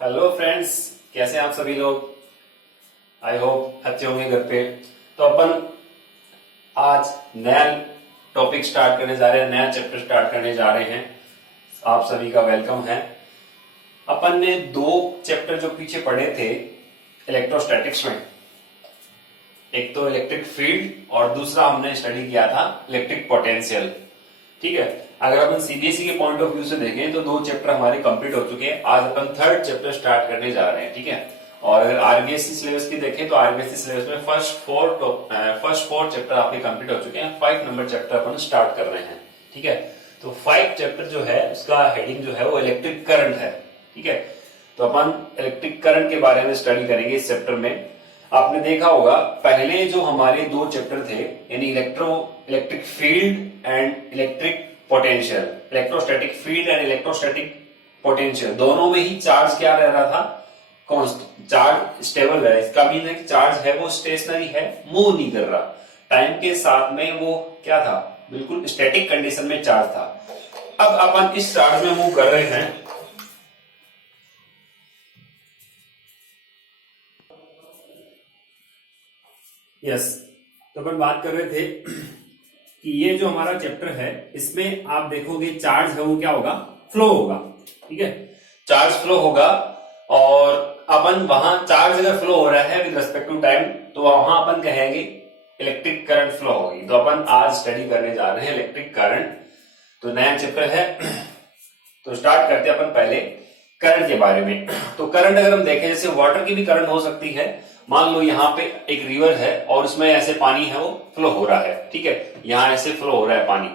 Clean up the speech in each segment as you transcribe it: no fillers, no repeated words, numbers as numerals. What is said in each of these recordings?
Hello friends, कैसे हैं आप सभी लोग। आई होप अच्छे होंगे घर पे। तो अपन आज नया टॉपिक स्टार्ट करने जा रहे हैं, नया चैप्टर स्टार्ट करने जा रहे हैं। आप सभी का वेलकम है। अपन ने दो चैप्टर जो पीछे पढ़े थे इलेक्ट्रोस्टैटिक्स में, एक तो इलेक्ट्रिक फील्ड और दूसरा हमने स्टडी किया था इलेक्ट्रिक पोटेंशियल। ठीक है, अगर अपन सीबीएसई के पॉइंट ऑफ व्यू से देखें तो दो चैप्टर हमारे कंप्लीट हो चुके हैं। आज अपन थर्ड चैप्टर स्टार्ट करने जा रहे हैं। ठीक है, और अगर आरबीएससी सिलेबस की देखें तो आरबीएससी सिलेबस में फर्स्ट फोर चैप्टर आपके कंप्लीट हो चुके हैं। 5 नंबर चैप्टर अपन स्टार्ट कर रहे हैं। ठीक है, तो 5 चैप्टर जो है उसका हेडिंग जो है वो इलेक्ट्रिक करंट है। ठीक है, तो अपन इलेक्ट्रिक करंट के बारे में स्टडी करेंगे इस चैप्टर में। आपने देखा होगा पहले जो हमारे दो चैप्टर थे, यानी electric field and electric potential, electrostatic field and electrostatic potential, दोनों में ही चार्ज क्या रह रहा था, कांस्टेंट चार्ज, स्टेबल रहा है। इसका मीन है कि चार्ज है वो स्टेशनरी है, मूव नहीं कर रहा। टाइम के साथ में वो क्या था, बिल्कुल स्टैटिक कंडीशन में चार्ज था। अब अपन इस चार्ज में मूव कर रहे हैं। यस, तो अपन बात कर रहे थे कि ये जो हमारा चैप्टर है इसमें आप देखोगे चार्ज है वो क्या होगा, फ्लो होगा। ठीक है, चार्ज फ्लो होगा और अपन वहां चार्ज अगर फ्लो हो रहा है विद रिस्पेक्ट टू टाइम तो वहां अपन कहेंगे इलेक्ट्रिक करंट फ्लो होगी। तो अपन आज स्टडी करने जा रहे हैं इलेक्ट्रिक करंट। तो नया चैप्टर है तो स्टार्ट करते हैं अपन पहले करंट के बारे में। तो करंट अगर हम देखें, जैसे वाटर की भी करंट हो सकती है। मान लो यहाँ पे एक रिवर है और उसमें ऐसे पानी है वो फ्लो हो रहा है। ठीक है, यहाँ ऐसे फ्लो हो रहा है पानी,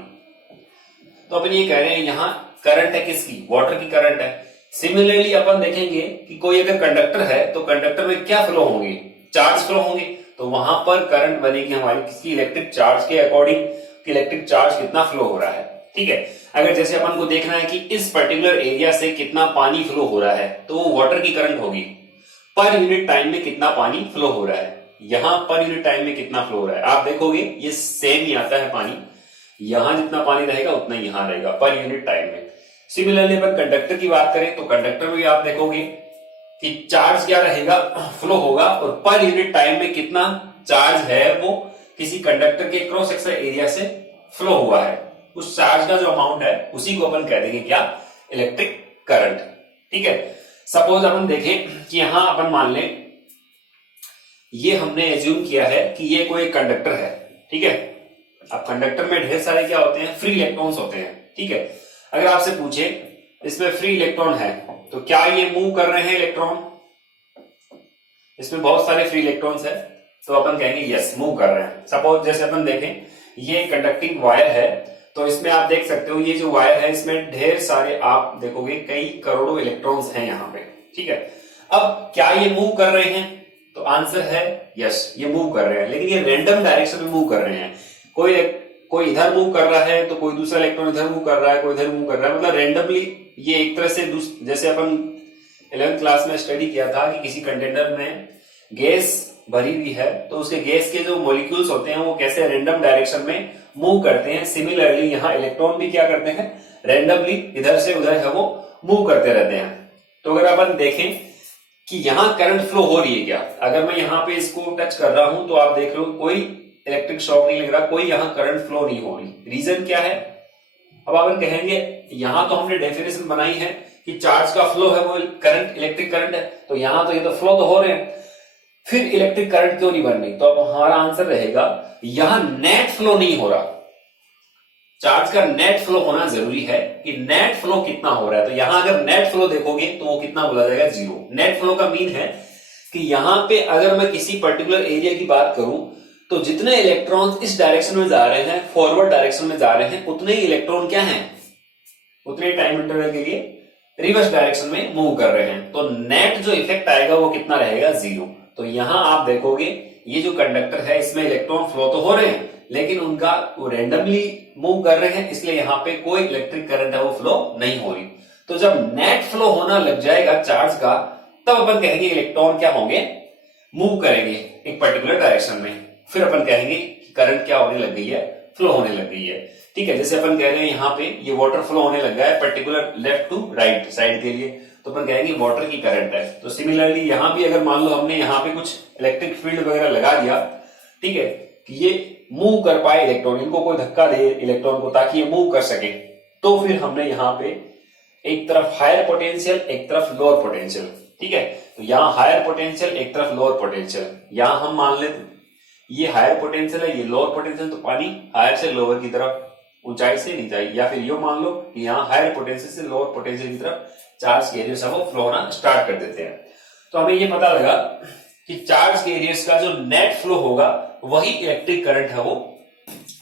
तो अपन ये कह रहे हैं यहाँ करंट है किसकी, वाटर की करंट है। सिमिलरली अपन देखेंगे कि कोई अगर कंडक्टर है तो कंडक्टर में क्या फ्लो होंगे, चार्ज फ्लो होंगे। तो वहां पर करंट बनेगी हमारी किसकी, इलेक्ट्रिक चार्ज के अकॉर्डिंग कि इलेक्ट्रिक चार्ज कितना फ्लो हो रहा है। ठीक है, अगर जैसे अपन को देखना है कि इस पर्टिकुलर एरिया से कितना पानी फ्लो हो रहा है तो वो वाटर की करंट होगी। पर यूनिट टाइम में कितना पानी फ्लो हो रहा है, यहां पर यूनिट टाइम में कितना फ्लो हो रहा है। आप देखोगे ये सेम ही आता है पानी, यहां जितना पानी रहेगा उतना ही यहां रहेगा पर यूनिट टाइम में। सिमिलरली अपन कंडक्टर की बात करें तो कंडक्टर में भी आप देखोगे कि चार्ज क्या रहेगा, फ्लो होगा, और पर यूनिट टाइम में कितना चार्ज है वो किसी कंडक्टर के क्रॉस सेक्शन एरिया से फ्लो हुआ है, उस चार्ज का जो अमाउंट है उसी को अपन कह देंगे क्या, इलेक्ट्रिक करंट। ठीक है, सपोज अपन देखें कि यहां अपन मान लें ये हमने एज्यूम किया है कि ये कोई कंडक्टर है। ठीक है, अब कंडक्टर में ढेर सारे क्या होते हैं, फ्री इलेक्ट्रॉन्स होते हैं। ठीक है, अगर आपसे पूछे इसमें फ्री इलेक्ट्रॉन है तो क्या ये मूव कर रहे हैं इलेक्ट्रॉन, इसमें बहुत सारे फ्री इलेक्ट्रॉन्स है तो अपन कहेंगे यस मूव कर रहे हैं। सपोज जैसे अपन देखें ये कंडक्टिंग वायर है तो इसमें आप देख सकते हो ये जो वायर है इसमें ढेर सारे आप देखोगे कई करोड़ों इलेक्ट्रॉन्स हैं यहाँ पे। ठीक है, अब क्या ये मूव कर रहे हैं, तो आंसर है यस ये मूव कर रहे हैं, लेकिन ये रैंडम डायरेक्शन में मूव कर रहे हैं। कोई इधर मूव कर रहा है तो कोई दूसरा इलेक्ट्रॉन इधर मूव कर रहा है, कोई इधर मूव कर रहा है, मतलब रैंडमली। ये एक तरह से जैसे अपन 11th क्लास में स्टडी किया था कि किसी कंटेनर में गैस भरी हुई है तो उसके गैस के जो मॉलिक्यूल्स होते हैं वो कैसे रैंडम डायरेक्शन में मूव करते हैं। सिमिलरली यहाँ इलेक्ट्रॉन भी क्या करते हैं, रैंडमली इधर से उधर है वो मूव करते रहते हैं। तो अगर अपन देखें कि यहाँ करंट फ्लो हो रही है क्या, अगर मैं यहाँ पे इसको टच कर रहा हूं तो आप देख लो कोई इलेक्ट्रिक शॉक नहीं लग रहा, कोई यहाँ करंट फ्लो नहीं हो रही। रीजन क्या है, अब अपन कहेंगे यहां तो हमने डेफिनेशन बनाई है कि चार्ज का फ्लो है वो करंट, इलेक्ट्रिक करंट है, तो यहां तो ये तो फ्लो तो हो रहे हैं, फिर इलेक्ट्रिक करंट क्यों नहीं बन रही। तो अब हमारा आंसर रहेगा यहां नेट फ्लो नहीं हो रहा। चार्ज का नेट फ्लो होना जरूरी है कि नेट फ्लो कितना हो रहा है। तो यहां अगर नेट फ्लो देखोगे तो वो कितना बोला जाएगा, 0। नेट फ्लो का मीन है कि यहां पे अगर मैं किसी पर्टिकुलर एरिया की बात करूं तो जितने इलेक्ट्रॉन्स इस डायरेक्शन में जा रहे हैं, फॉरवर्ड डायरेक्शन में जा रहे हैं, उतने ही इलेक्ट्रॉन क्या हैं, उतने टाइम इंटरवल के लिए रिवर्स डायरेक्शन में मूव कर रहे हैं। तो नेट जो इफेक्ट आएगा वो कितना रहेगा, 0। तो यहां आप देखोगे ये जो कंडक्टर है इसमें इलेक्ट्रॉन फ्लो तो हो रहे हैं लेकिन उनका वो रैंडमली मूव कर रहे हैं, इसलिए यहाँ पे कोई इलेक्ट्रिक करंट है वो फ्लो नहीं हो रही। तो जब नेट फ्लो होना लग जाएगा चार्ज का तब अपन कहेंगे इलेक्ट्रॉन क्या होंगे, मूव करेंगे एक पर्टिकुलर डायरेक्शन में। फिर अपन कहेंगे कि करंट क्या होने लग गई है, फ्लो होने लग गई है। ठीक है, जैसे अपन कह रहे हैं यहाँ पे ये वाटर फ्लो होने लग गया है particular left to right side के लिए, तो अपन कहेंगे वाटर की करंट है। तो सिमिलरली यहाँ भी अगर मान लो हमने यहाँ पे कुछ इलेक्ट्रिक फील्ड वगैरह लगा दिया, ठीक है, कि ये मूव कर पाए इलेक्ट्रॉन, इनको कोई धक्का दे इलेक्ट्रॉन को ताकि ये मूव कर सके, तो फिर हमने यहाँ पे एक तरफ हायर पोटेंशियल एक तरफ लोअर पोटेंशियल, ठीक है, तो यहाँ हायर पोटेंशियल एक तरफ लोअर पोटेंशियल, यहाँ हम मान ले ये हायर पोटेंशियल है ये लोअर पोटेंशियल, तो पानी हायर से लोअर की तरफ ऊंचाई से नीचाई, या फिर ये मान लो कि यहाँ हायर पोटेंशियल से लोअर पोटेंशियल की तरफ चार्ज कैरियर्स है वो फ्लो होना स्टार्ट कर देते हैं। तो हमें ये पता लगा कि चार्ज कैरियर्स का जो नेट फ्लो होगा वही इलेक्ट्रिक करंट है वो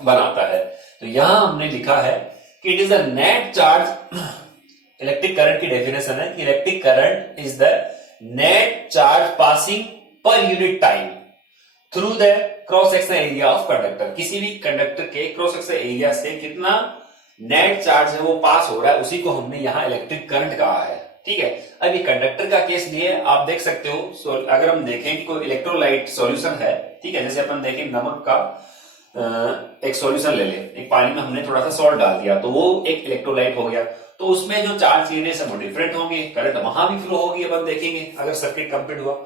बनाता है। तो यहां हमने लिखा है कि it is a net charge, electric current की डेफिनेशन है कि electric current is the net charge passing per unit time through the cross section area of conductor. किसी भी कंडक्टर के क्रॉस सेक्शन एरिया से कितना नेट चार्ज है वो पास हो रहा है, उसी को हमने यहाँ इलेक्ट्रिक करंट कहा है। ठीक है, अब ये कंडक्टर का केस लिए आप देख सकते हो, अगर हम देखें कि कोई इलेक्ट्रोलाइट सॉल्यूशन है, ठीक है, जैसे अपन देखें नमक का एक सॉल्यूशन ले ले, एक पानी में हमने थोड़ा सा सॉल्ट डाल दिया तो वो एक इलेक्ट्रोलाइट हो गया, तो उसमें जो चार्ज कैरियर्स है वो डिफरेंट होंगे, करंट वहां भी फ्लो होगी, अपन देखेंगे अगर सर्किट कंप्लीट हुआ।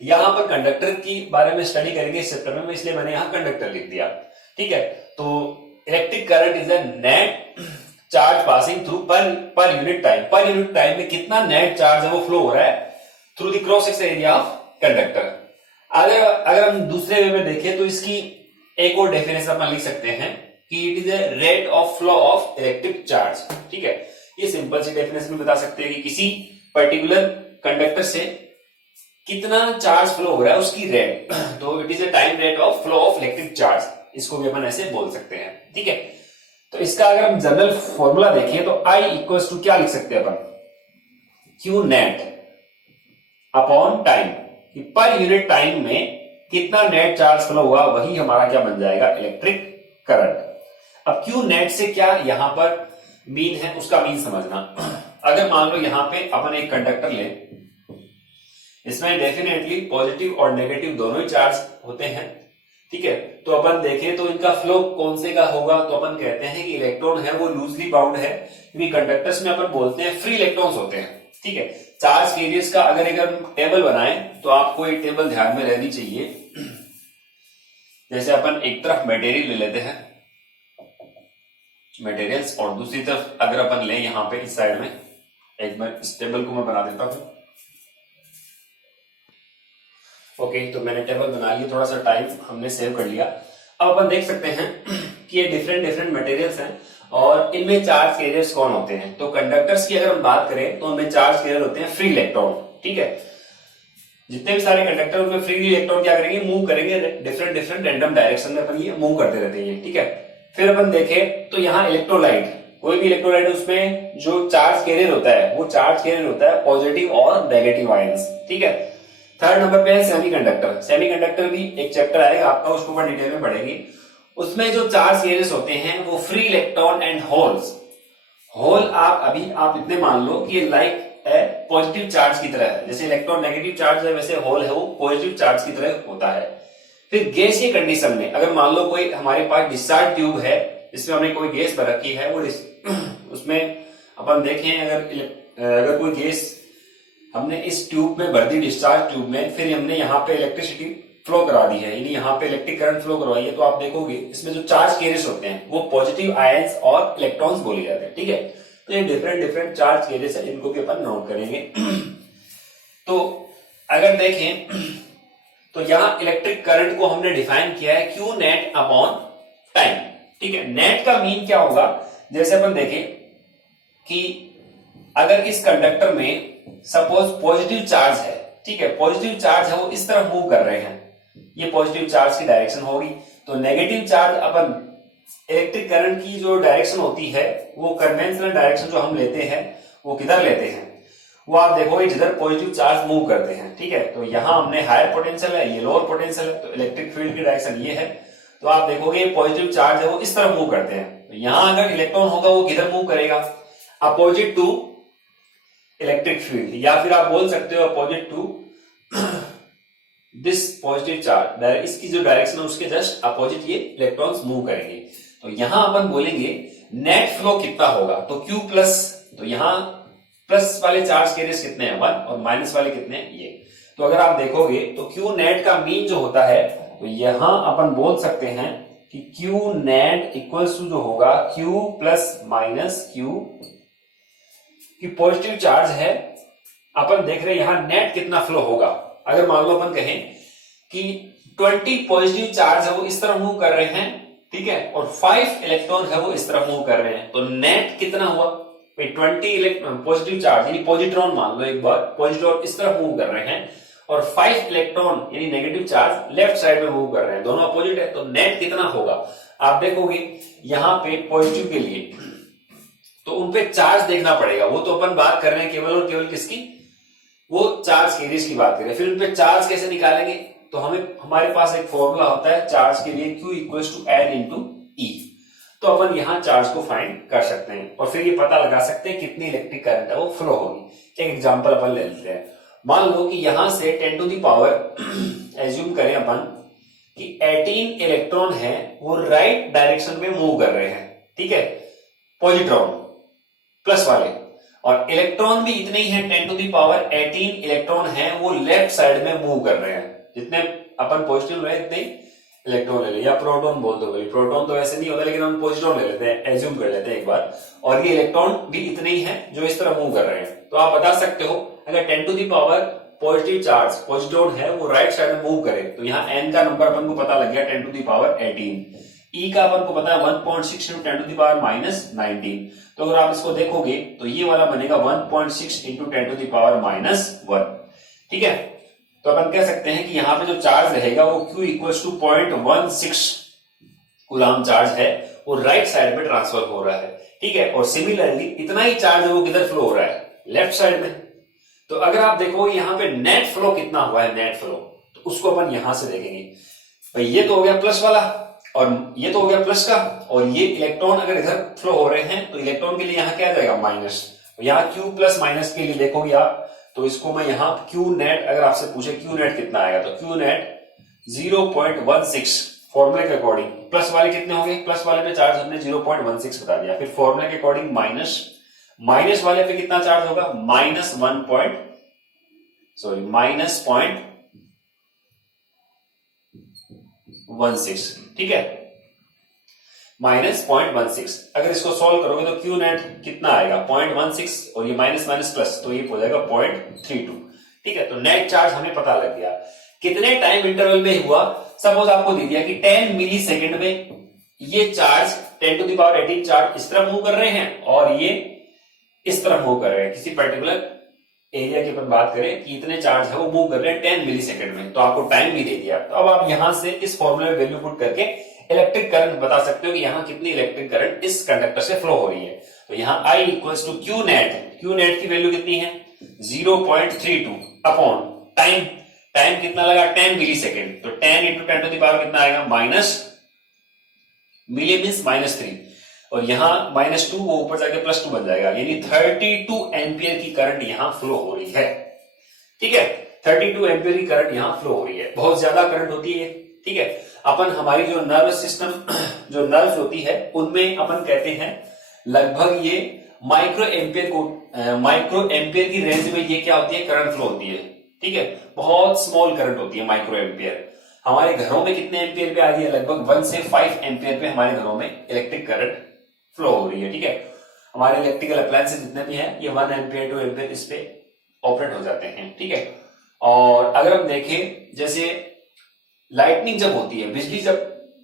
यहाँ पर कंडक्टर की बारे में स्टडी करेंगे इस चैप्टर में, इसलिए मैंने यहाँ कंडक्टर लिख दिया। ठीक है, तो electric current is a net charge passing through per unit time, per unit time में कितना नेट चार्ज है वो फ्लो हो रहा है through the cross section area of conductor. अगर हम दूसरे वे में देखें तो इसकी एक और डेफिनेशन अपन लिख सकते हैं कि it is a rate of flow of electric charge. ठीक है, ये सिंपल सी डेफिनेशन बता सकते हैं कि किसी पर्टिकुलर कंडक्टर से कितना चार्ज फ्लो हो रहा है उसकी रेट, तो it is a time rate of flow of electric charge, इसको भी अपन ऐसे बोल सकते हैं। ठीक है, तो इसका अगर हम जनरल फॉर्मूला देखें तो I इक्वल्स टू क्या लिख सकते हैं अपन, क्यू नेट अपॉन टाइम, कि पर यूनिट टाइम में कितना नेट चार्ज फ्लो हुआ वही हमारा क्या बन जाएगा, इलेक्ट्रिक करंट। अब क्यू नेट से क्या यहां पर मीन है उसका मीन समझना। अगर मान लो यहां पे अपन एक कंडक्टर ले, इसमें डेफिनेटली पॉजिटिव और नेगेटिव दोनों ही चार्ज होते हैं। ठीक है, तो अपन देखें तो इनका फ्लो कौन से का होगा, तो अपन कहते हैं कि इलेक्ट्रॉन है वो लूजली बाउंड है, क्योंकि कंडक्टर्स में अपन बोलते हैं फ्री इलेक्ट्रॉन्स होते हैं। ठीक है, चार्ज कैरियर्स का अगर हम टेबल बनाएं तो आपको एक टेबल ध्यान में रहनी चाहिए। जैसे अपन एक तरफ मटेरियल ले लेते हैं, मटेरियल्स, और दूसरी तरफ अगर अपन ले यहां पे इस साइड में, एक बार इस टेबल को मैं बना देता हूं। ओके, तो मैंने टेबल बना लिया, थोड़ा सा टाइम हमने सेव कर लिया। अब अपन देख सकते हैं कि ये डिफरेंट मटेरियल्स हैं और इनमें चार्ज कैरियर्स कौन होते हैं। तो कंडक्टर्स की अगर हम बात करें तो उनमें चार्ज कैरियर होते हैं फ्री इलेक्ट्रॉन। ठीक है, जितने भी सारे कंडक्टर उनमें फ्री इलेक्ट्रॉन क्या करेंगे, मूव करेंगे डिफरेंट रैंडम डायरेक्शन में, अपन ये मूव करते रहते हैं। ठीक है, फिर अपन देखें तो यहाँ इलेक्ट्रोलाइट, कोई भी इलेक्ट्रोलाइट उसमें जो चार्ज कैरियर होता है वो चार्ज कैरियर होता है पॉजिटिव और नेगेटिव आयंस। ठीक है, थर्ड नंबर पे है सेमीकंडक्टर। सेमीकंडक्टर भी एक चैप्टर आएगा आपका, उसको अपन डिटेल में पढ़ेंगे। उसमें जो चार्ज कैरियर्स होते हैं वो free electron and holes. Hole आप इतने मान लो कि लाइक पॉजिटिव चार्ज की तरह है, जैसे इलेक्ट्रॉन नेगेटिव चार्ज है वैसे होल है वो पॉजिटिव चार्ज की तरह होता है। फिर गैस की कंडीशन में अगर मान लो कोई हमारे पास डिस्चार्ज ट्यूब है, इसमें हमने कोई गैस भर रखी है, वो उसमें अपन देखें अगर कोई गैस हमने इस ट्यूब में भर दी, डिस्चार्ज ट्यूब में, फिर हमने यहाँ पे इलेक्ट्रिसिटी फ्लो करा दी है, यानी यहाँ पे इलेक्ट्रिक करंट फ्लो करवाई है, तो आप देखोगे इसमें जो चार्ज कैरियर्स होते हैं वो पॉजिटिव आयंस और इलेक्ट्रॉन्स बोले जाते हैं। ठीक है, तो ये डिफरेंट चार्ज कैरियर्स है, इनको भी अपन नोट करेंगे। तो अगर देखें तो यहाँ इलेक्ट्रिक करंट को हमने डिफाइन किया है क्यू नेट अपॉन टाइम। ठीक है, नेट का मीन क्या होगा, जैसे अपन देखें कि अगर इस कंडक्टर में सपोज पॉजिटिव चार्ज है, ठीक है, पॉजिटिव चार्ज है वो इस तरफ मूव कर रहे हैं, ये पॉजिटिव चार्ज की डायरेक्शन होगी। तो नेगेटिव चार्ज अपन इलेक्ट्रिक करंट की जो डायरेक्शन होती है वो कन्वेंशनल डायरेक्शन जो हम लेते हैं वो किधर लेते हैं, वो आप देखोगे जिधर पॉजिटिव चार्ज मूव करते हैं। ठीक है, तो यहां हमने हायर पोटेंशियल है, ये लोअर पोटेंशियल है, तो इलेक्ट्रिक फील्ड की डायरेक्शन ये है, तो आप देखोगे पॉजिटिव चार्ज है वो इस तरफ मूव करते हैं। तो यहां अगर इलेक्ट्रॉन होगा वो किधर मूव करेगा, अपोजिट टू इलेक्ट्रिक फील्ड, या फिर आप बोल सकते हो opposite to this positive charge, इसकी जो डायरेक्शन है उसके जस्ट अपोजिट ये इलेक्ट्रॉन्स मूव करेंगे। तो यहां अपन बोलेंगे नेट फ्लो कितना होगा, तो Q प्लस, तो यहां प्लस वाले चार्ज कैरियर्स कितने हैं 1 और माइनस वाले कितने हैं ये। तो अगर आप देखोगे तो Q नेट का मीन जो होता है, तो यहां अपन बोल सकते हैं कि Q नेट इक्वल्स टू जो होगा Q प्लस माइनस Q की पॉजिटिव चार्ज है। अपन देख रहे हैं यहां नेट कितना फ्लो होगा। अगर मान लो अपन कहें कि 20 पॉजिटिव चार्ज है वो इस तरफ मूव कर रहे हैं, ठीक है, और 5 इलेक्ट्रॉन है वो इस तरफ मूव कर रहे हैं, तो नेट कितना हुआ 20 इलेक्ट्रॉन पॉजिटिव चार्ज यानी पॉजिट्रॉन मान लो, एक बार पॉजिट्रॉन इस तरफ मूव कर रहे हैं और 5 इलेक्ट्रॉन यानी नेगेटिव चार्ज लेफ्ट साइड में मूव कर रहे हैं, दोनों अपोजिट है, तो नेट कितना होगा। आप देखोगे यहां पे पॉजिटिव के लिए तो उनपे चार्ज देखना पड़ेगा, वो तो अपन बात कर रहे हैं केवल और केवल किसकी, वो चार्ज कैरियर्स की बात करें। फिर उनपे चार्ज कैसे निकालेंगे, तो हमारे पास एक फॉर्मूला होता है चार्ज के लिए Q equals to N into E। तो अपन यहां चार्ज को फाइंड कर सकते हैं और फिर ये पता लगा सकते हैं कितनी इलेक्ट्रिक करंट है वो फ्लो होगी। एक एग्जांपल अपन ले लेते हैं। मान लो कि यहां से 10 टू दी पावर एज्यूम करें अपन कि 18 इलेक्ट्रॉन है वो राइट डायरेक्शन में मूव कर रहे हैं, ठीक है, पॉजिट्रॉन प्लस वाले, और इलेक्ट्रॉन भी इतने ही हैं 10 टू दी पावर 18 इलेक्ट्रॉन है वो लेफ्ट साइड में मूव कर रहे हैं। जितने अपन पॉजिटिव रहे इतने इलेक्ट्रॉन ले ले, या प्रोटॉन बोल दो, प्रोटॉन तो ऐसे नहीं होता लेकिन हम पॉजिट्रॉन ले लेते हैं, एज्यूम कर लेते हैं एक बार, और ये इलेक्ट्रॉन भी इतने ही हैं जो इस तरह मूव कर रहे हैं। तो आप बता सकते हो अगर 10 to the power positive charge positron है वो राइट साइड में मूव करे, तो यहाँ n का नंबर अपन को पता लग गया 10 टू दी पावर 18, E का अपन को पता है 1.6 into 10 to the power minus 19। तो अगर आप इसको देखोगे तो ये वाला बनेगा 1.6 into 10 to the power minus 1, ठीक है। तो अपन कह सकते हैं कि यहाँ पे जो चार्ज रहेगा वो Q equals to 0.16 coulomb charge है वो राइट साइड में ट्रांसफर हो रहा है, ठीक है। और सिमिलरली इतना ही चार्ज है वो किधर फ्लो हो रहा है, लेफ्ट साइड में। तो अगर आप देखो यहाँ पे नेट फ्लो कितना हुआ है, नेट फ्लो, तो उसको अपन यहां से देखेंगे। भाई ये तो हो गया प्लस वाला और ये तो हो गया प्लस का, और ये इलेक्ट्रॉन अगर इधर फ्लो हो रहे हैं तो इलेक्ट्रॉन के लिए यहाँ क्या जाएगा माइनस। तो यहाँ Q प्लस माइनस के लिए देखोगे आप, तो इसको मैं यहाँ Q नेट अगर आपसे पूछे Q नेट कितना आएगा, तो Q नेट 0.16 फॉर्मूले के अकॉर्डिंग, प्लस वाले कितने होंगे, प्लस वाले पे चार्ज हमने 0.16 बता दिया, फिर फॉर्मूले के अकॉर्डिंग माइनस वाले पे कितना चार्ज होगा माइनस 0.16, ठीक है, माइनस 0.16। अगर इसको सॉल्व करोगे तो Q नेट कितना आएगा 0.16 और ये माइनस माइनस प्लस, तो ये हो जाएगा 0.32, ठीक है। तो नेट चार्ज हमें पता लग गया कितने टाइम इंटरवल में हुआ। सपोज आपको दे दिया कि 10 मिली सेकेंड में ये charge 10 to the power 18 charge इस तरफ मूव कर रहे हैं और ये इस तरफ मूव कर रहे हैं, किसी पर्टिकुलर एरिया की अपन बात करें कि इतने चार्ज है वो मूव कर रहे हैं 10 मिली सेकेंड में, तो आपको टाइम भी दे दिया। तो अब आप यहां से इस फॉर्मूले में वैल्यू पुट करके इलेक्ट्रिक करंट बता सकते हो कि यहाँ कितनी इलेक्ट्रिक करंट इस कंडक्टर से फ्लो हो रही है। तो यहाँ I equals to Q net की वैल्यू कितनी है 0.32 अपॉन टाइम, टाइम कितना लगा 10 मिली सेकेंड, तो 10 इंटू 10 टू द पावर कितना आएगा माइनस, मिली मीन्स -3, और यहाँ -2 वो ऊपर जाके +2 बन जाएगा, यानी 32 एम्पियर की करंट यहाँ फ्लो हो रही है, ठीक है। 32 एम्पियर की करंट यहाँ फ्लो हो रही है, बहुत ज्यादा करंट होती है, ठीक है। अपन हमारी जो नर्वस सिस्टम जो नर्व्स होती है उनमें अपन कहते हैं लगभग ये माइक्रो एम्पियर की रेंज में ये क्या होती है करंट फ्लो होती है, ठीक है। बहुत स्मॉल करंट होती है माइक्रो एम्पियर। हमारे घरों में कितने एम्पियर पे आ रही है, लगभग 1 से 5 एम्पियर पे हमारे घरों में इलेक्ट्रिक करंट फ्लो हो रही है, ठीक है। हमारे इलेक्ट्रिकल अप्लायंसेस जितने भी हैं ये 1 एम्पियर 2 एम्पियर इस पे ऑपरेट हो जाते हैं, ठीक है। और अगर हम देखें जैसे लाइटनिंग जब होती है, बिजली जब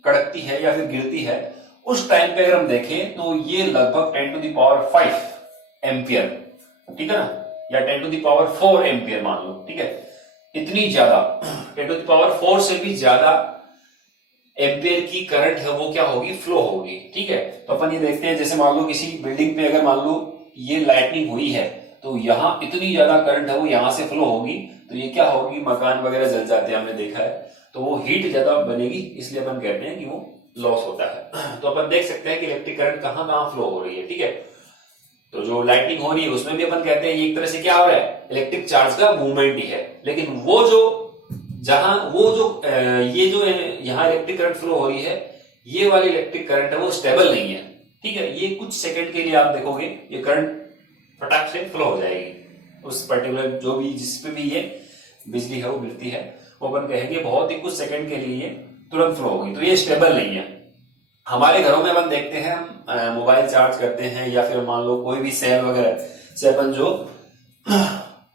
कड़कती है या फिर गिरती है, उस टाइम पे अगर हम देखें तो ये लगभग 10 टू द पावर 5 एम्पियर, ठीक है ना, या 10 टू द पावर 4 एम्पियर मान लो, ठीक है। इतनी ज्यादा 10 टू द पावर 4 से भी ज्यादा एम्पियर की करंट है वो क्या होगी फ्लो होगी, ठीक है। तो अपन ये देखते हैं जैसे मान लो किसी बिल्डिंग पे अगर मान लो ये लाइटनिंग हुई है तो यहाँ इतनी ज्यादा करंट है वो यहाँ से फ्लो होगी, तो ये क्या होगी मकान वगैरह जल जाते हैं, हमने देखा है, तो वो हीट ज्यादा बनेगी, इसलिए अपन कहते हैं कि वो लॉस होता है। तो अपन देख सकते हैं कि इलेक्ट्रिक करंट कहाँ कहाँ फ्लो हो रही है, ठीक है। तो जो लाइटनिंग हो रही है उसमें भी अपन कहते हैं ये एक तरह से क्या हो रहा है इलेक्ट्रिक चार्ज का मूवमेंट ही है, लेकिन वो जो जहां वो जो ये जो यहाँ इलेक्ट्रिक करंट फ्लो हो रही है ये वाली इलेक्ट्रिक करंट है वो स्टेबल नहीं है, ठीक है। ये कुछ सेकंड के लिए आप देखोगे ये करंट फटाक से फ्लो हो जाएगी उस पर्टिकुलर जो भी जिस पे भी ये बिजली है वो गिरती है, वो अपन कहेंगे बहुत ही कुछ सेकंड के लिए ये तुरंत फ्लो होगी, तो ये स्टेबल नहीं है। हमारे घरों में अपन देखते हैं, हम मोबाइल चार्ज करते हैं या फिर मान लो कोई भी सेल वगैरह से अपन जो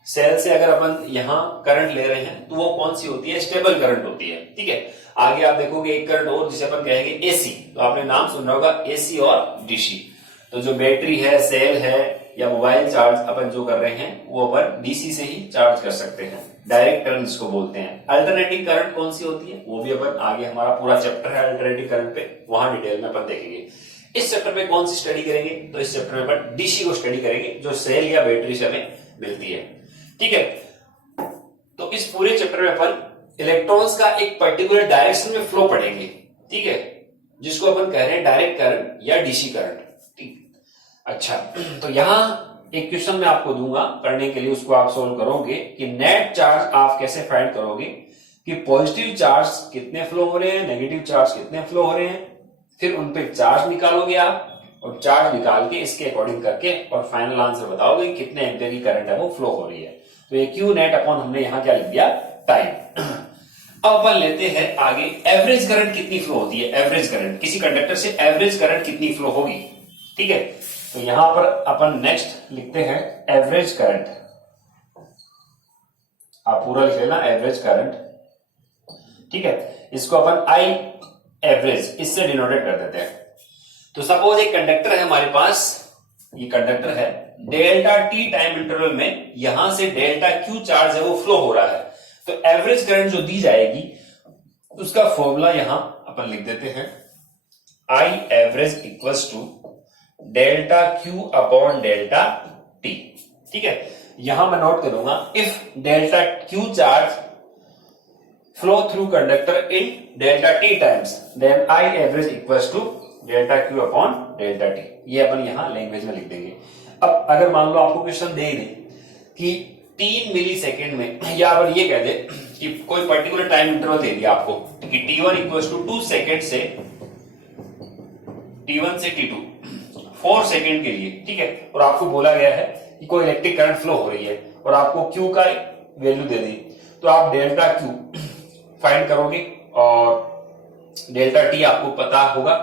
सेल से अगर अपन यहाँ करंट ले रहे हैं तो वो कौन सी होती है, स्टेबल करंट होती है, ठीक है। आगे आप देखोगे एक करंट और जिसे अपन कहेंगे एसी, तो आपने नाम सुना होगा एसी और डीसी। तो जो बैटरी है, सेल है या मोबाइल चार्ज अपन जो कर रहे हैं वो अपन डीसी से ही चार्ज कर सकते हैं, डायरेक्ट करंट जिसको बोलते हैं। अल्टरनेटिव करंट कौन सी होती है वो भी अपन आगे, हमारा पूरा चैप्टर है अल्टरनेटिव करंट पे, वहां डिटेल में अपन देखेंगे। इस चैप्टर में कौन सी स्टडी करेंगे, तो इस चैप्टर में अपन डीसी को स्टडी करेंगे जो सेल या बैटरी से हमें मिलती है, ठीक है। तो इस पूरे चैप्टर में अपन इलेक्ट्रॉन्स का एक पर्टिकुलर डायरेक्शन में फ्लो पढ़ेंगे, ठीक है, जिसको अपन कह रहे हैं डायरेक्ट करंट या डीसी करंट, ठीक। अच्छा, तो यहां एक क्वेश्चन मैं आपको दूंगा करने के लिए, उसको आप सोल्व करोगे कि नेट चार्ज आप कैसे फाइंड करोगे कि पॉजिटिव चार्ज कितने फ्लो हो रहे हैं, नेगेटिव चार्ज कितने फ्लो हो रहे हैं, फिर उन पे चार्ज निकालोगे आप और चार्ज निकाल के इसके अकॉर्डिंग करके और फाइनल आंसर बताओगे कितने एम्पीयर की करंट है वो फ्लो हो रही है। तो ये क्यू नेट अपॉन हमने यहां क्या लिख दिया, टाइम। अब अपन लेते हैं आगे एवरेज करंट कितनी फ्लो होती है, एवरेज करंट किसी कंडक्टर से एवरेज करंट कितनी फ्लो होगी, ठीक है। तो यहां पर अपन नेक्स्ट लिखते हैं एवरेज करंट, आप पूरा लिख लेना एवरेज करंट, ठीक है। इसको अपन आई एवरेज इससे डिनोटेट कर देते हैं। तो सपोज एक कंडक्टर है हमारे पास, ये कंडक्टर है, डेल्टा टी टाइम इंटरवल में यहां से डेल्टा क्यू चार्ज है वो फ्लो हो रहा है, तो एवरेज करंट जो दी जाएगी उसका फॉर्मूला यहां अपन लिख देते हैं, I average equals to delta Q upon delta T, ठीक है। यहां मैं नोट करूंगा if delta Q charge flow through conductor in delta T times then I average equals to delta Q upon delta T, ये अपन यहां language में लिख देंगे। अब अगर मान लो आपको क्वेश्चन दे दे कि 3 मिली सेकेंड में, या अपन ये कह दे कि कोई पर्टिकुलर टाइम इंटरवल दे दिया आपको कि t1 इक्वल्स टू 2 सेकेंड से t1 से t2 4 सेकेंड के लिए, ठीक है, और आपको बोला गया है कि कोई इलेक्ट्रिक करंट फ्लो हो रही है और आपको Q का वैल्यू दे दी, तो आप डेल्टा Q फाइंड करोगे और डेल्टा T आपको पता होगा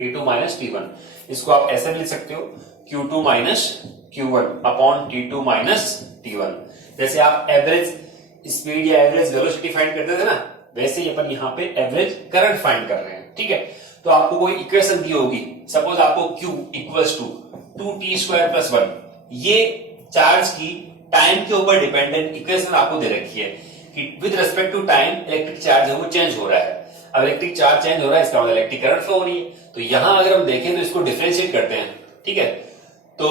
T2 माइनस T1, इसको आप ऐसे भी लिख सकते हो Q2 minus Q1 upon T2 minus T1। जैसे आप एवरेज स्पीड या एवरेज वेलोसिटी फाइंड करते थे ना, वैसे ही अपन यहाँ पे एवरेज करंट फाइंड कर रहे हैं, ठीक है। तो आपको कोई इक्वेशन दी होगी, सपोज आपको Q equals to 2t² plus 1, ये चार्ज की टाइम के ऊपर डिपेंडेंट इक्वेशन आपको दे रखी है कि with respect to time electric charge है वो चेंज हो रहा है। अब इलेक्ट्रिक चार्ज चेंज हो रहा है, इसका मतलब इलेक्ट्रिक करंट फ्लो हो रही है। तो यहां अगर हम देखें तो इसको डिफरेंशिएट करते हैं, ठीक है। तो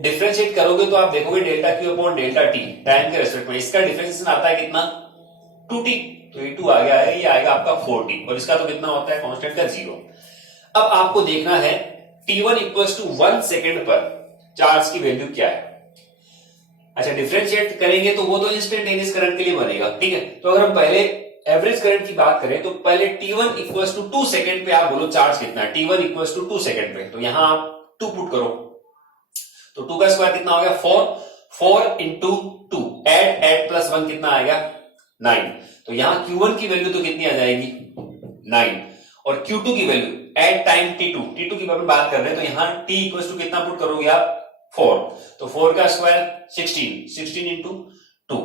डिफरेंशिएट करोगे तो आप देखोगे delta Q upon delta T time के रेस्पेक्ट में, इसका डिफरेंशिएशन आता है कितना 2t, तो ये 2 आ गया है, ये आएगा आपका 4t, और इसका तो कितना होता है कांस्टेंट का 0। अब आपको देखना है t1 इक्वल्स टू 1 सेकेंड पर चार्ज की वैल्यू क्या है। अच्छा, डिफरेंशिएट करेंगे तो वो तो इंस्टेंटेनियस करंट के लिए बनेगा, ठीक है। तो अगर हम पहले एवरेज करंट की बात करें तो पहले t1 इक्वल्स टू 2 सेकेंड पे आप बोलो चार्ज कितना है, t1 इक्वल्स टू 2 सेकेंड पे, तो यहां आप 2 पुट करो, तो 2 का स्क्वायर कितना हो गया 4 इंटू 2 एड प्लस 1 कितना आएगा 9। तो यहां Q1 की वैल्यू तो कितनी आ जाएगी 9, और Q2 की वैल्यू एट टाइम T2 की बात कर रहे हैं, तो यहां T इक्वल्स टू कितना पुट करोगे आप 4, तो 4 का स्क्वायर 16 इंटू 2,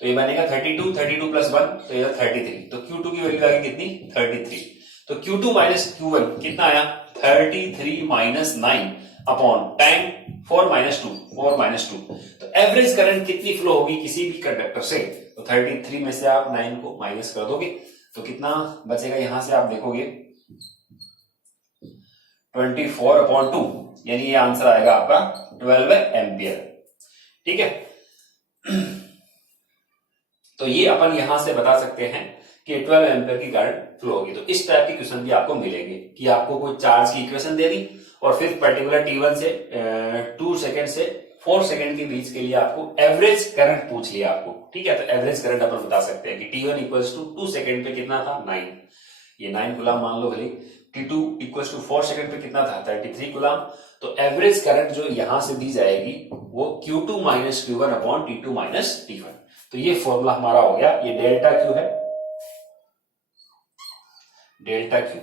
तो ये बनेगा 32 प्लस 1 तो ये 33, तो Q2 की वैल्यू आ गई कितनी 33। तो Q2 माइनस Q1 कितना आया 33 माइनस 9 अपॉन टाइम 4 माइनस 2। तो एवरेज करंट कितनी फ्लो होगी किसी भी कंडक्टर से, तो 33 में से आप 9 को माइनस कर दोगे तो कितना बचेगा, यहां से आप देखोगे 24/2, यानी ये आंसर आएगा आपका 12 एम्पियर, ठीक है। तो ये अपन यहां से बता सकते हैं कि 12 एम्पियर की करंट फ्लो होगी। तो इस टाइप की क्वेश्चन भी आपको मिलेंगे कि आपको कोई चार्ज की इक्वेशन दे दी और फिर पर्टिकुलर t1 से 2 सेकेंड से 4 सेकेंड के बीच के लिए आपको एवरेज करंट पूछ लिया आपको, ठीक है। तो एवरेज करंट अपन बता सकते हैं कि t1 इक्वल्स टू 2 सेकेंड पे कितना था 9, ये 9 गुलाम मान लो भले, T2 इक्वल टू 4 सेकंड पे कितना था 33 कूलम। तो एवरेज करंट जो यहां से दी जाएगी वो Q2 minus Q1 upon T2 minus T1। तो ये फॉर्मूला हमारा हो गया, ये डेल्टा Q है, डेल्टा Q,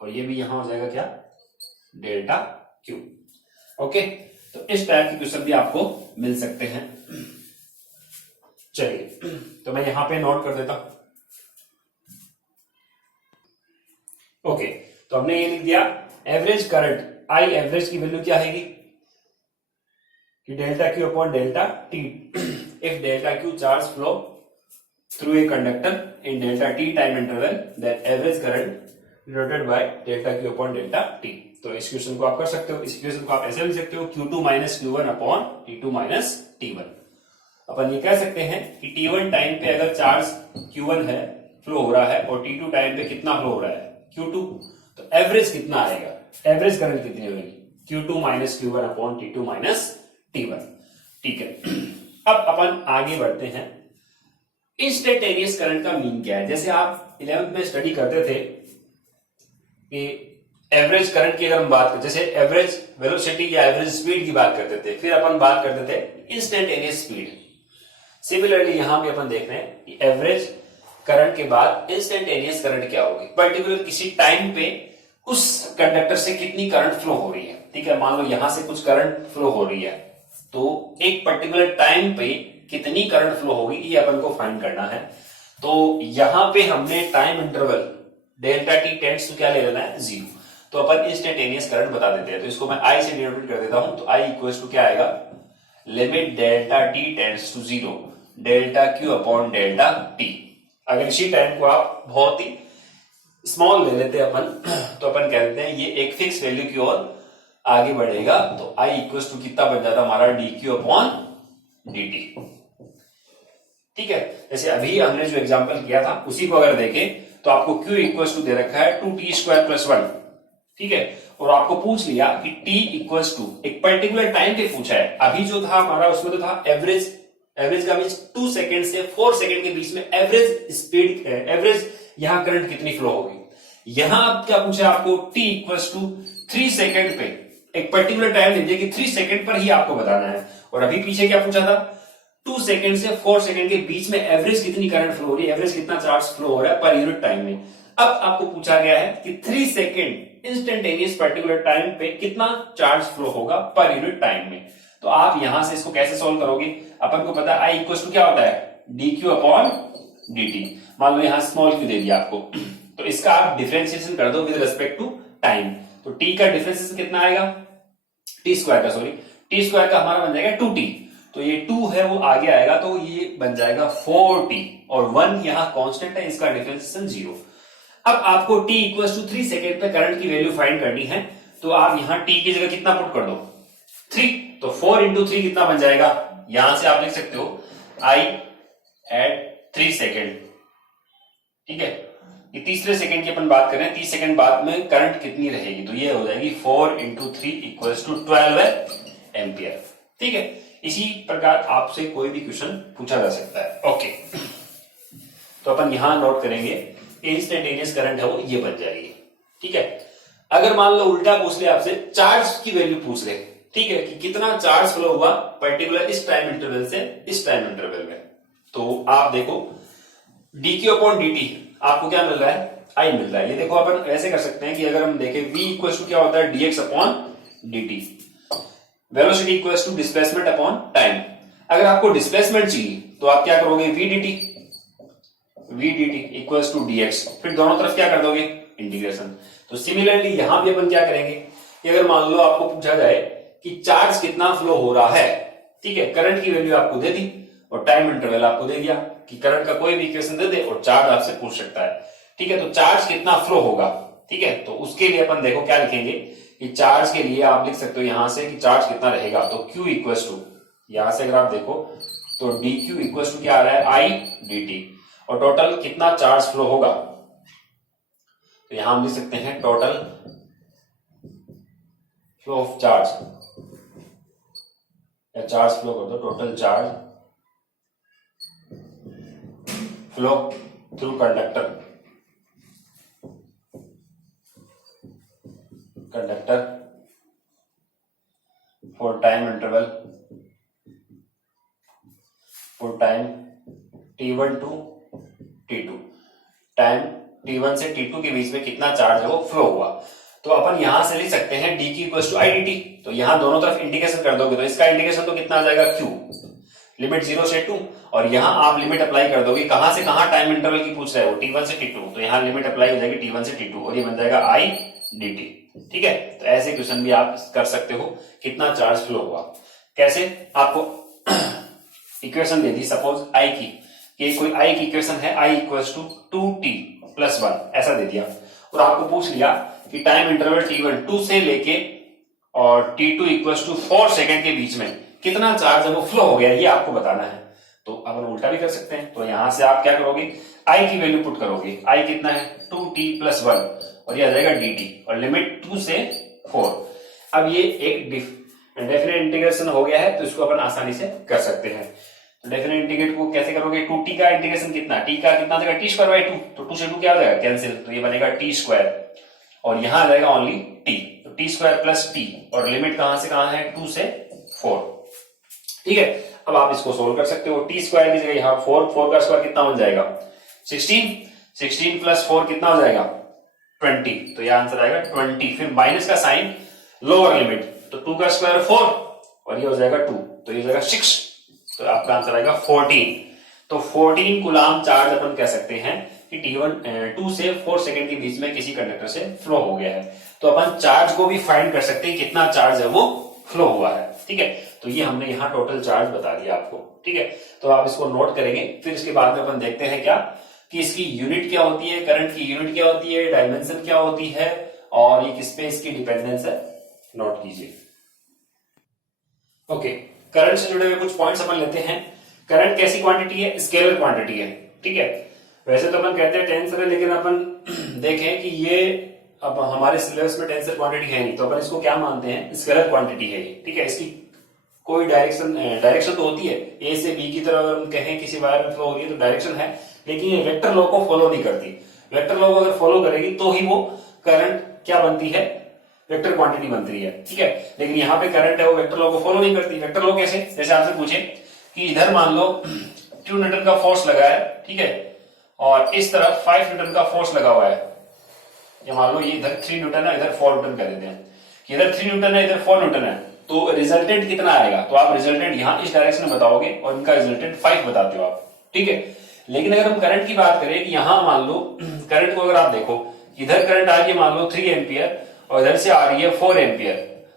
और ये भी यहां हो जाएगा क्या, डेल्टा Q। ओके, तो इस टाइप के क्वेश्चन भी आपको मिल सकते हैं। चलिए, तो मैं यहां पे नोट कर देता हूं। ओके, तो हमने ये लिख दिया एवरेज करंट, आई एवरेज की वैल्यू क्या आएगी कि delta Q upon delta T। If delta Q charge flow through a conductor in delta T time interval, that average current denoted by delta Q upon delta T। तो इस question को आप कर सकते हो, इस क्वेश्चन को आप ऐसे लिख सकते हो Q2 minus Q1 upon T2 minus T1। अपन ये कह सकते हैं कि T1 टाइम पे अगर चार्ज Q1 है फ्लो हो रहा है और T2 टाइम पे कितना फ्लो हो रहा है Q2, तो एवरेज कितना आएगा, एवरेज करंट कितनी होगी Q2 minus Q1 upon T2 minus T1। ठीक है, अब अपन आगे बढ़ते हैं। इंस्टेंटेनियस करंट का मीन क्या है। जैसे आप 11th में स्टडी करते थे कि एवरेज करंट की अगर हम बात करें, जैसे एवरेज वेलोसिटी या एवरेज स्पीड की बात करते थे, फिर अपन बात करते थे इंस्टेंटेनियस स्पीड। सिमिलरली यहां भी अपन देख रहे हैं कि एवरेज करंट के बाद इंस्टेंटेनियस करंट क्या होगी, पर्टिकुलर किसी टाइम पे उस कंडक्टर से कितनी करंट फ्लो हो रही है। ठीक है, मान लो यहां से कुछ करंट फ्लो हो रही है, तो एक पर्टिकुलर टाइम पे कितनी करंट फ्लो होगी ये अपन को फाइंड करना है। तो यहां पे हमने time interval delta T tends to क्या ले लेना है, 0। तो अपन इंस्टेंटेनियस करंट बता देते हैं, तो इसको मैं आई से डिनोट कर देता हूं। तो आई इक्वल टू क्या आएगा, limit delta T tends to 0 delta Q upon delta T. अगर इसी टाइम को आप बहुत ही स्मॉल ले लेते हैं अपन, तो अपन कह देते हैं ये एक फिक्स वैल्यू की ओर आगे बढ़ेगा। तो आई इक्वल टू कितना बन जाता हमारा, D Q upon D T. ठीक है, जैसे अभी हमने जो एग्जांपल किया था उसी को अगर देखें तो आपको Q इक्वल टू दे रखा है 2t स्क्वायर प्लस 1। ठीक है, और आपको पूछ लिया कि T इक्वल टू एक पर्टिकुलर टाइम पे पूछा है। अभी जो था हमारा उसमें तो था एवरेज, एवरेज का मींस 2 सेकंड से 4 सेकंड के बीच में एवरेज स्पीड, एवरेज यहां करंट कितनी फ्लो होगी। यहां अब क्या पूछा आपको, T इक्वल टू 3 सेकंड पे एक पर्टिकुलर टाइम दीजिए कि 3 सेकंड पर ही आपको बताना है। और अभी पीछे क्या पूछा था, 2 सेकंड से 4 सेकंड के बीच में एवरेज कितनी करंट फ्लो हो रही है, एवरेज कितना चार्ज फ्लो हो रहा है पर यूनिट टाइम में। अब आपको पूछा गया है कि 3 सेकंड इंस्टेंटेनियस पर्टिकुलर टाइम पे कितना चार्ज फ्लो होगा पर यूनिट टाइम में। तो आप यहां से इसको कैसे सोल्व करोगे, अपन को पता है आई इक्वल टू क्या होता है, D Q upon D T. मान लो यहां स्मॉल क्यू दे दिया आपको, तो इसका आप डिफरेंशिएशन कर दो विद रिस्पेक्ट टू टाइम। तो टी का डिफरेंशिएशन कितना आएगा, टी स्क्वायर का, सॉरी टी स्क्वायर का हमारा बन जाएगा 2t। तो ये 2 है वो आगे आएगा, तो ये बन जाएगा 4t, और 1 यहां कांस्टेंट है, इसका डिफरेंशिएशन 0। अब आपको t इक्वल टू 3 सेकेंड पे करंट की वैल्यू फाइंड करनी है। तो आप यहां t की जगह कितना पुट कर दो, 3। तो 4 इंटू 3 कितना बन जाएगा, यहां से आप लिख सकते हो i एट 3 सेकेंड। ठीक है, ये तीसरे सेकंड की अपन बात करें, 30 सेकंड बाद में करंट कितनी रहेगी, तो ये हो जाएगी 4 इंटू 3 इक्वल टू 12 एम्पियर। ठीक है, इसी प्रकार आपसे कोई भी क्वेश्चन पूछा जा सकता है। ओके, तो अपन यहां नोट करेंगे इंस्टेंटेनियस करंट है वो ये बन जाएगी। ठीक है, अगर मान लो उल्टा पूछ ले आपसे, चार्ज की वैल्यू पूछ ले, ठीक है, कि कितना चार्ज फ्लो हुआ पर्टिकुलर इस टाइम इंटरवल से इस टाइम इंटरवल में, तो आप देखो D Q upon D T आपको क्या मिल रहा है, आई मिल रहा है। ये देखो अपन ऐसे कर सकते हैं कि अगर हम देखें v इक्वल टू क्या होता है, dx upon dt, velocity equal to displacement upon time. अगर आपको डिस्प्लेसमेंट चाहिए तो आप क्या करोगे, v dt equal to dx, फिर दोनों तरफ क्या कर दोगे, इंटीग्रेशन। तो सिमिलरली यहां भी अपन क्या करेंगे कि अगर मान लो आपको पूछा जाए कि चार्ज कितना फ्लो हो रहा है, ठीक है, करंट की वैल्यू आपको दे दी और टाइम इंटरवल आपको दे दिया कि करंट का कोई भी इक्वेशन दे दे और चार्ज आपसे पूछ सकता है। ठीक है, तो चार्ज कितना फ्लो होगा, ठीक है, तो उसके लिए अपन देखो क्या लिखेंगे कि चार्ज के लिए आप लिख सकते हो यहां से कि चार्ज कितना रहेगा, तो Q इक्वल टू, यहां से अगर आप देखो तो डी क्यू इक्वल टू क्या आ रहा है, आई डी टी, और टोटल कितना चार्ज फ्लो होगा, तो यहां हम लिख सकते हैं टोटल फ्लो ऑफ चार्ज, या चार्ज फ्लो कर दो, total charge flow through conductor conductor for time interval for time T1 to T2, time T1 से T2 के बीच में कितना चार्ज है वो फ्लो हुआ। तो अपन यहां से लिख सकते हैं D Q equal to I D T. तो यहां दोनों तरफ इंटीग्रेशन कर दोगे तो इसका इंटीग्रेशन तो कितना आ जाएगा Q, लिमिट 0 से 2, और यहां आप लिमिट अप्लाई कर दोगे कहां से कहां, टाइम इंटरवल की पूछ रहे हो T1 से T2, तो यहां लिमिट अप्लाई हो जाएगी T1 से T2 और ये बन जाएगा आई डी टी। ठीक है, तो ऐसे क्वेश्चन भी आप कर सकते हो, कितना चार्ज फ्लो हुआ। कैसे, आपको equation they the suppose I की, कि कोई आई की इक्वेशन है आई इक्वल्स टू 2t + 1 ऐसा दे दिया, और आपको पूछ लिया कि टाइम इंटरवल T1 2 से लेके और T2 इक्वल्स टू 4 सेकंड के बीच में कितना चार्ज है वो फ्लो हो गया, ये आपको बताना है। तो अपन उल्टा भी कर सकते हैं, तो यहां से आप क्या करोगे, आई की वैल्यू पुट करोगे, आई कितना है 2t + 1 और ये आ जाएगा dt, और लिमिट 2 से 4। अब ये एक डेफिनेट इंटीग्रेशन हो गया है, तो इसको अपन आसानी से कर सकते हैं। तो डेफिनेट इंटीग्रेट को कैसे करोगे, 2t का इंटीग्रेशन कितना, t का कितना जाएगा t²/2, तो 2 से 2 क्या हो जाएगा कैंसिल, तो ये बनेगा t², और यहां आ जाएगा ओनली t, तो t² + t, और लिमिट कहां से कहां है 2 से 4। ठीक है, अब आप इसको सोल्व कर सकते हो, t² की जगह यहां 4 का स्क्वायर कितना बन जाएगा 16 + 4 कितना हो जाएगा 20, तो यह आंसर आएगा 20। फिर माइनस का साइन, लोअर लिमिट, तो 2 का स्क्वायर 4 और ये हो जाएगा 2, तो ये हो जाएगा 6, तो आपका आंसर आएगा 14। तो 14 कूलाम चार्ज अपन कह सकते हैं कि T1 2 से 4 सेकंड के बीच में किसी कंडक्टर से फ्लो हो गया है। तो अपन चार्ज को भी फाइंड कर सकते हैं कितना चार्ज है वो फ्लो हुआ है। ठीक है, तो ये हमने यहाँ टोटल चार्ज बता दिया आपको। ठीक है, तो आप इसको नोट करेंगे, फिर इसके बाद में अपन देखते हैं क्या कि इसकी यूनिट क्या होती है, करंट की यूनिट क्या होती है, डायमेंशन क्या होती है, और ये किस पे इसकी डिपेंडेंस है, नोट कीजिए। ओके, करंट से जुड़े हुए कुछ पॉइंट्स अपन लेते हैं। करंट कैसी क्वांटिटी है, स्केलर क्वांटिटी है। ठीक है, वैसे तो अपन कहते हैं टेंसर है, लेकिन अपन देखें कि ये अब हमारे सिलेबस में टेंसर क्वांटिटी है नहीं, तो अपन इसको क्या मानते हैं, स्केलर क्वांटिटी है ये। ठीक है, इसकी कोई डायरेक्शन तो होती है, ए से बी की तरफ अगर हम कहें किसी वायर में फ्लो हो रही है तो डायरेक्शन है, लेकिन ये वेक्टर लॉ को फॉलो नहीं करती। वेक्टर लॉ को अगर फॉलो करेगी तो ही वो करंट क्या बनती है, वेक्टर क्वांटिटी बनती है। ठीक है, लेकिन यहाँ पे करंट है वो वेक्टर लॉ को फॉलो नहीं करती। वेक्टर लॉ कैसे, जैसे आपसे पूछे कि इधर मान लो 2 न्यूटन का फोर्स लगा है, ठीक है, और इस तरफ 5 न्यूटन का फोर्स लगा हुआ है। ये मान लो ये इधर 3 न्यूटन है, इधर 4 न्यूटन कर देते हैं कि इधर 3 न्यूटन है, इधर 4 न्यूटन है, तो रिजल्टेंट कितना आएगा, तो आप रिजल्टेंट यहाँ इस डायरेक्शन में बताओगे और इनका रिजल्टेंट 5 बताते हो आप। ठीक है, लेकिन अगर हम करंट की बात करें कि यहां मान लो करंट को अगर आप देखो, इधर करंट आ रही है मान लो 3 एम्पियर और इधर से आ रही है 4 एम्पियर,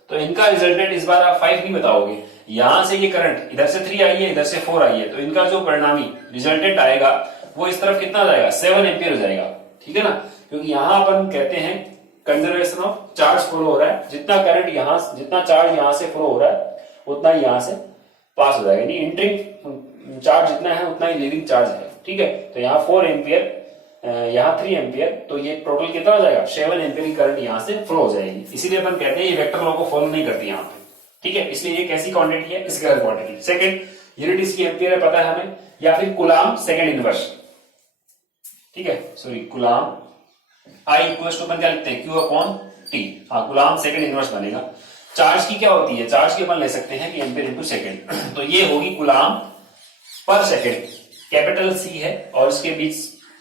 तो इनका रिजल्टेंट इस बार आप 5 नहीं बताओगे। यहां से ये करंट इधर से 3 आई है, इधर से 4 आई है, तो इनका जो परिणामी रिजल्टेंट आएगा वो इस तरफ कितना जाएगा, 7 एम्पियर हो जाएगा। ठीक है ना, क्योंकि यहां अपन कहते हैं कंजर्वेशन ऑफ चार्ज फ्लो हो रहा है, जितना करंट यहां, जितना चार्ज यहां से फ्लो हो रहा है उतना ही यहां से पास हो जाएगा, यानी इंट्रिंग चार्ज जितना है उतना ही लीविंग चार्ज है। ठीक है, तो यहाँ 4 एम्पियर, यहाँ 3 एम्पियर, तो ये टोटल कितना हो जाएगा 7 एम्पियर की करंट यहाँ से फ्लो हो जाएगी। इसीलिए अपन कहते हैं ये वेक्टर लॉ को फॉलो नहीं करती यहाँ पे। ठीक है, इसलिए ये कैसी क्वांटिटी है, स्केलर क्वांटिटी। सेकंड, यूनिट इसकी एम्पियर है, पता है हमें, या फिर कूलाम सेकंड इनवर्स। ठीक है, sorry coulomb, I equals to अपन क्या लिखते हैं Q/T, हाँ कूलाम सेकंड इनवर्स बनेगा। चार्ज की क्या होती है, चार्ज की अपन ले सकते हैं कि एम्पियर इनटू सेकंड, तो ये होगी कूलाम पर सेकंड, कैपिटल C है और इसके बीच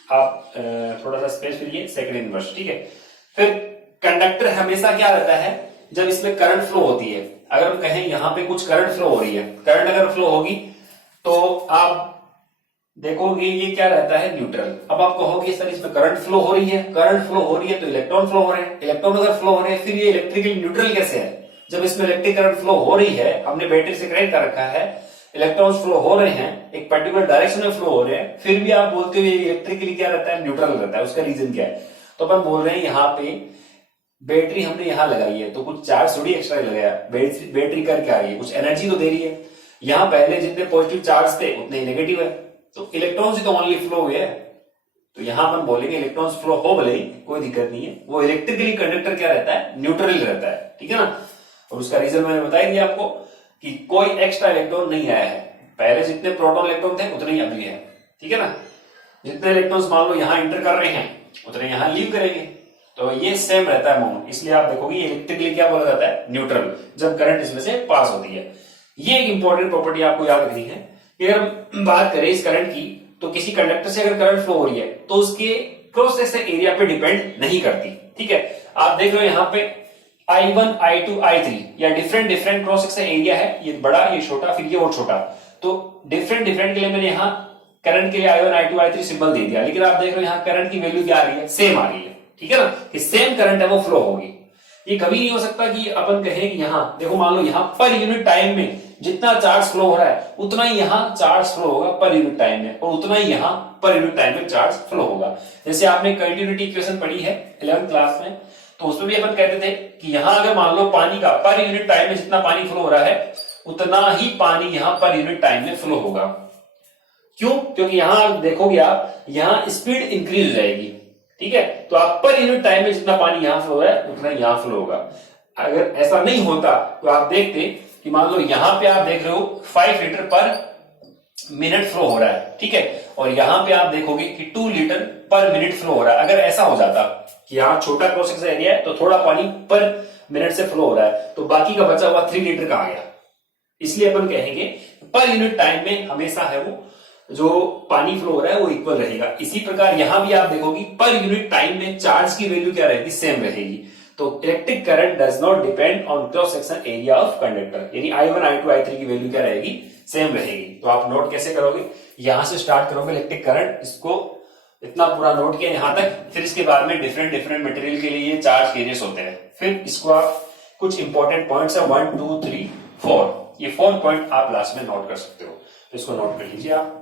आप थोड़ा सा स्पेस फिलिए, सेकंड इनवर्स। ठीक है, फिर कंडक्टर हमेशा क्या रहता है, जब इसमें करंट फ्लो होती है, अगर हम कहें यहाँ पे कुछ करंट फ्लो हो रही है, करंट अगर फ्लो होगी तो आप देखोगे ये क्या रहता है, न्यूट्रल। अब आप कहोगे सर इसमें करंट फ्लो हो रही है, करंट फ्लो हो रही है तो इलेक्ट्रॉन फ्लो हो रहे हैं, इलेक्ट्रॉन अगर फ्लो हो रहे हैं फिर ये इलेक्ट्रिकली न्यूट्रल कैसे है, जब इसमें इलेक्ट्रिक करंट फ्लो हो रही है, हमने बैटरी से कनेक्ट कर रखा है, इलेक्ट्रॉन्स फ्लो हो रहे हैं, एक पर्टिकुलर डायरेक्शन में फ्लो हो रहे हैं, फिर भी आप बोलते हो ये इलेक्ट्रिकली क्या रहता है, न्यूट्रल रहता है। उसका रीजन क्या है, तो अपन बोल रहे हैं यहाँ पे बैटरी हमने यहाँ लगाई है तो कुछ चार्ज थोड़ी एक्स्ट्रा लगाया, बैटरी कर क्या रही है, कुछ एनर्जी तो दे रही है। यहाँ पहले जितने पॉजिटिव चार्ज थे उतने ही नेगेटिव है, तो इलेक्ट्रॉन्स ही तो ओनली फ्लो हुए हैं, तो यहां अपन बोलेंगे इलेक्ट्रॉन्स फ्लो हो भले ही, कोई दिक्कत नहीं है, वो इलेक्ट्रिकली कंडक्टर क्या रहता है, न्यूट्रल रहता है। ठीक है ना, और उसका रीजन मैंने बता दिया आपको कि कोई एक्स्ट्रा इलेक्ट्रॉन नहीं आया है, पहले जितने प्रोटॉन इलेक्ट्रॉन थे उतने ही अभी है। ठीक है ना, जितने इलेक्ट्रॉन्स मान लो यहां इंटर कर रहे हैं उतने यहां लीव करेंगे, तो तो ये सेम रहता है अमाउंट, इसलिए आप देखोगे इलेक्ट्रिकली क्या बोला जाता है, न्यूट्रल, जब करंट इसमें से पास होती है। ये एक इंपॉर्टेंट प्रॉपर्टी आपको याद रखनी है कि अगर हम बात करें इस करंट की, तो किसी कंडक्टर से अगर करंट फ्लो हो रही है तो उसके क्रॉस सेक्शन एरिया पे डिपेंड नहीं करती। ठीक है, आप देख रहे हो यहाँ पे I1, I2, I3 या different different cross section area है, ये बड़ा, ये छोटा, फिर ये और छोटा। तो डिफरेंट डिफरेंट के लिए मैंने यहाँ करंट के लिए I1, I2, I3 सिंबल दे दिया, लेकिन आप देख रहे हो यहाँ करंट की वैल्यू क्या आ रही है, सेम आ रही है। ठीक है ना, कि सेम करंट है वो फ्लो होगी। ये कभी नहीं हो सकता कि अपन कहें कि यहाँ देखो, मान लो यहाँ पर यूनिट टाइम में जितना चार्ज फ्लो हो रहा है उतना ही यहाँ चार्ज फ्लो होगा पर यूनिट टाइम में, और उतना ही यहाँ पर यूनिट टाइम में चार्ज फ्लो होगा। जैसे आपने कंटिन्यूटी इक्वेशन पढ़ी है 11th क्लास में, तो उसमें भी अपन कहते थे कि यहाँ अगर मान लो पानी का पर यूनिट टाइम में जितना पानी फ्लो हो रहा है उतना ही पानी यहाँ पर यूनिट टाइम में फ्लो होगा। क्यों? क्योंकि यहाँ देखोगे आप, यहाँ स्पीड इंक्रीज हो जाएगी। ठीक है, तो आप पर यूनिट टाइम में जितना पानी यहां फ्लो हो रहा है उतना यहां फ्लो होगा। अगर ऐसा नहीं होता तो आप देखते कि मान लो यहां पे आप देख रहे हो 5 लीटर पर मिनट फ्लो हो रहा है। ठीक है, और यहां पे आप देखोगे कि 2 लीटर पर मिनट फ्लो हो रहा है। अगर ऐसा हो जाता कि यहाँ छोटा क्रॉस सेक्शन एरिया है तो थोड़ा पानी पर मिनट से फ्लो हो रहा है, तो बाकी का बचा हुआ 3 लीटर कहां गया। इसलिए अपन कहेंगे पर यूनिट टाइम में हमेशा है वो जो पानी फ्लो हो रहा है वो इक्वल रहेगा। इसी प्रकार यहां भी आप देखोगे पर यूनिट टाइम में चार्ज की वैल्यू क्या रहेगी, सेम रहेगी। तो electric current does not depend on cross section area of conductor, यानी I1, I2, I3 की वैल्यू क्या रहेगी, सेम रहेगी। तो आप नोट कैसे करोगे, यहां से स्टार्ट करोगे इलेक्ट्रिक करंट, इसको इतना पूरा नोट किया यहां तक, फिर इसके बाद में डिफरेंट डिफरेंट मटेरियल के लिए ये चार्ज केजेस होते हैं। फिर इसको आप कुछ इंपॉर्टेंट पॉइंट्स है 1, 2, 3, 4, ये 4 पॉइंट आप लास्ट में नोट कर सकते हो। तो इसको नोट कर लीजिए आप।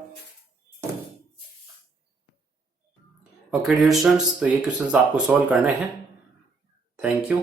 ओके डियर स्टूडेंट्स, तो ये क्वेश्चंस आपको सॉल्व करने हैं। Thank you.